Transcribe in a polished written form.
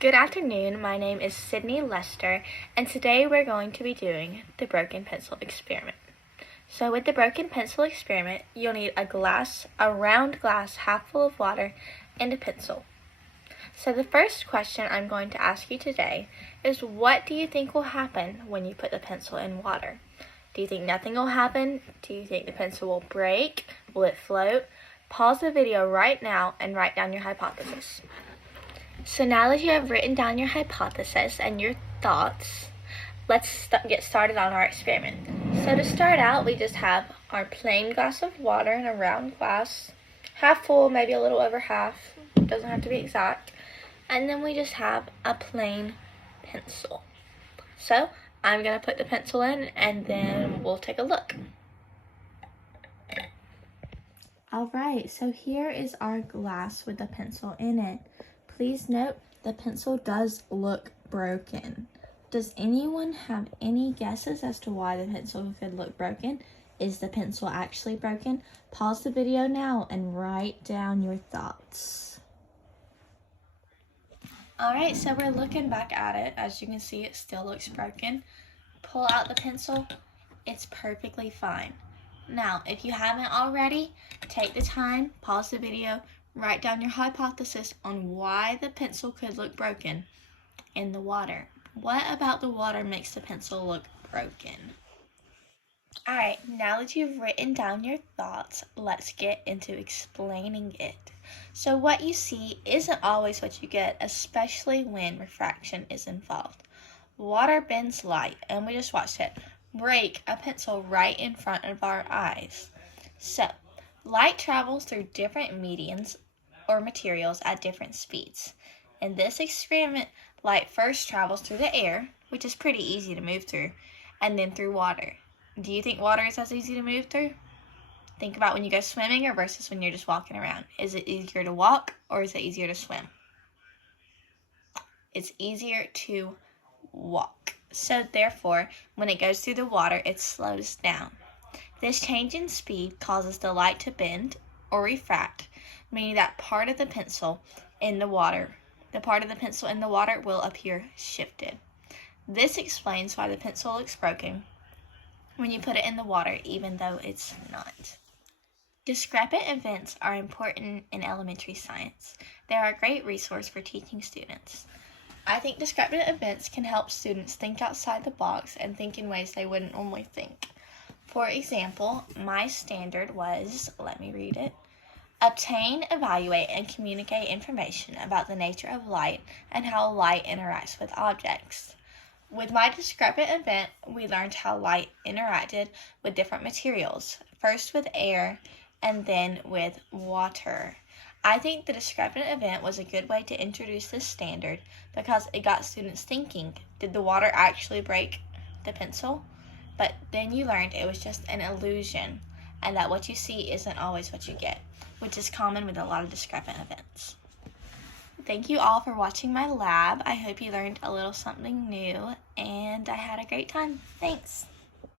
Good afternoon, my name is Sydney Lester, and today we're going to be doing the broken pencil experiment. So with the broken pencil experiment, you'll need a round glass half full of water, and a pencil. So the first question I'm going to ask you today is, what do you think will happen when you put the pencil in water? Do you think nothing will happen? Do you think the pencil will break? Will it float? Pause the video right now and write down your hypothesis. So now that you have written down your hypothesis and your thoughts, let's get started on our experiment. So to start out, we just have our plain glass of water in a round glass, half full, maybe a little over half, doesn't have to be exact. And then we just have a plain pencil. So I'm going to put the pencil in and then we'll take a look. Alright, so here is our glass with the pencil in it. Please note, the pencil does look broken. Does anyone have any guesses as to why the pencil could look broken? Is the pencil actually broken? Pause the video now and write down your thoughts. Alright, so we're looking back at it. As you can see, it still looks broken. Pull out the pencil. It's perfectly fine. Now, if you haven't already, take the time, pause the video, write down your hypothesis on why the pencil could look broken in the water. What about the water makes the pencil look broken? Alright, now that you've written down your thoughts, let's get into explaining it. So what you see isn't always what you get, especially when refraction is involved. Water bends light, and we just watched it break a pencil right in front of our eyes. So, light travels through different mediums or materials at different speeds. In this experiment, light first travels through the air, which is pretty easy to move through, and then through water. Do you think water is as easy to move through? Think about when you go swimming or versus when you're just walking around. Is it easier to walk or is it easier to swim? It's easier to walk. So therefore, when it goes through the water, it slows down. This change in speed causes the light to bend or refract, meaning that part of the pencil in the water will appear shifted. This explains why the pencil looks broken when you put it in the water, even though it's not. Discrepant events are important in elementary science. They are a great resource for teaching students. I think discrepant events can help students think outside the box and think in ways they wouldn't normally think. For example, my standard was, let me read it, obtain, evaluate, and communicate information about the nature of light and how light interacts with objects. With my discrepant event, we learned how light interacted with different materials, first with air and then with water. I think the discrepant event was a good way to introduce this standard because it got students thinking, did the water actually break the pencil? But then you learned it was just an illusion and that what you see isn't always what you get, which is common with a lot of discrepant events. Thank you all for watching my lab. I hope you learned a little something new and I had a great time. Thanks.